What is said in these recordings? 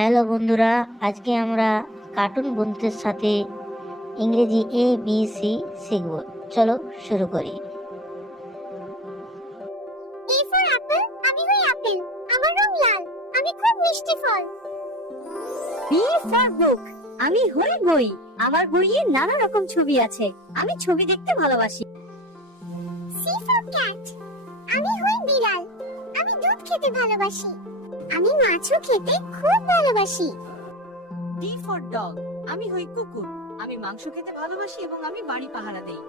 Hello বন্ধুরা, আজকে আমরা কার্টুন বন্ধুদের সাথে ইংরেজি ABC শিখব। চলো শুরু করি। A for apple, আমি হই আপেল, আমার রং লাল, আমি খুব মিষ্টি ফল। B for book, আমি হই বই, আমার বইয়ে নানা রকম ছবি আছে, আমি ছবি দেখতে ভালোবাসি। C for cat, আমি হই বিড়াল, আমি দুধ খেতে ভালোবাসি, আমি মাছও খেতে খুব ভালোবাসি। D for dog, আমি হই কুকুর, আমি মাংস খেতে ভালোবাসি এবং আমি বাড়ি পাহারা দেই।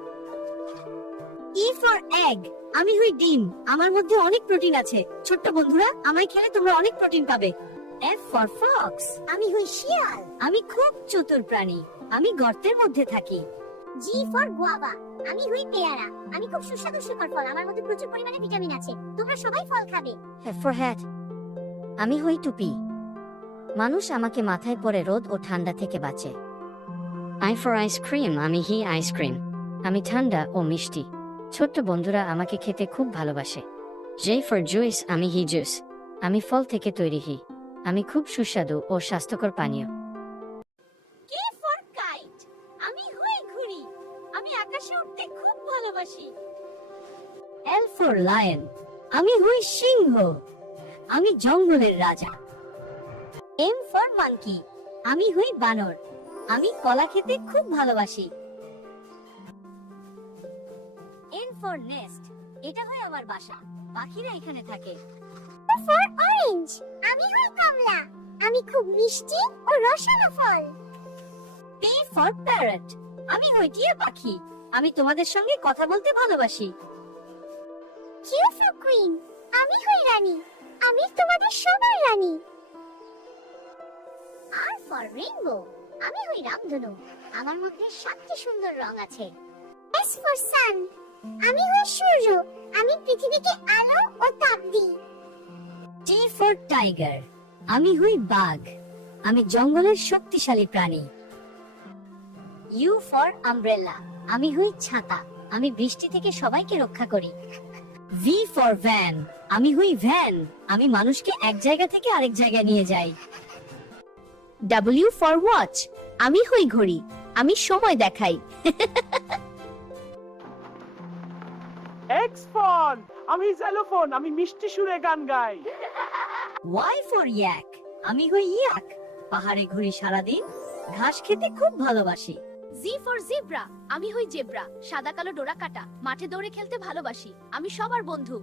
E for egg, আমি হই ডিম, আমার মধ্যে অনেক প্রোটিন আছে, ছোট্ট বন্ধুরা আমায় খেলে তোমরা অনেক প্রোটিন পাবে। F for fox, আমি হই শিয়াল। আমি খুব চতুর প্রাণী, আমি গর্তের মধ্যে থাকি। G for guava, আমি হই পেয়ারা, আমি খুব সুস্বাদু শিকড় ফল, আমার মধ্যে প্রচুর পরিমাণে ভিটামিন আছে, তোমরা সবাই ফল খাবে। H for hat, আমি হই টুপি, মানুষ আমাকে মাথায় পরে রোদ ও ঠান্ডা থেকে বাঁচে। I for ice cream, আমি হি আইসক্রিম, আমি ঠান্ডা ও মিষ্টি, ছোট্ট বন্ধুরা আমাকে খেতে খুব ভালোবাসে। J for juice, আমি হি জুস, আমি ফল থেকে তৈরি হি, আমি খুব সুস্বাদু ও স্বাস্থ্যকর পানীয়। K for kite, আমি হই ঘুড়ি, আমি আকাশে উড়তে খুব ভালোবাসি। L for lion, আমি হই সিংহ, আমি জঙ্গলের রাজা। M for monkey, আমি হই বানর, আমি কলা খেতে খুব ভালোবাসি। N for nest, এটা হয় আমার বাসা, পাখিরা এখানে থাকে। O for orange, আমি হই কমলা, আমি খুব মিষ্টি ও রসালো ফল। P for parrot, আমি হই টিয়া পাখি, আমি তোমাদের সঙ্গে কথা বলতে ভালোবাসি। Q for queen, আমি হই রানী, আমি তোমাদের সবার রানী। R for rainbow, আমি হই রামধনু, আমার মধ্যে 7টি সুন্দর রং আছে। S for sun, আমি হই সূর্য, আমি পৃথিবীকে আলো ও তাপ দিই। T for tiger, আমি হই বাঘ, আমি জঙ্গলের শক্তিশালী প্রাণী। U for umbrella, আমি হই ছাতা, আমি বৃষ্টি থেকে সবাইকে রক্ষা করি। V for van, আমি হই ভ্যান, আমি মানুষকে এক জায়গা থেকে আরেক জায়গায় নিয়ে যাই। W for watch, আমি হই ঘড়ি, আমি সময় দেখাই। X ফোন, আমি জেলোফোন, আমি মিষ্টি সুরে গান গাই। Y for yak, আমি হই ইয়াক, পাহাড়ে ঘুরি সারাদিন, ঘাস খেতে খুব ভালোবাসি। Z for zebra, আমি হই জেব্রা, সাদা কালো ডোরা কাটা, মাঠে দৌড়ে খেলতে ভালোবাসি, আমি সবার বন্ধু।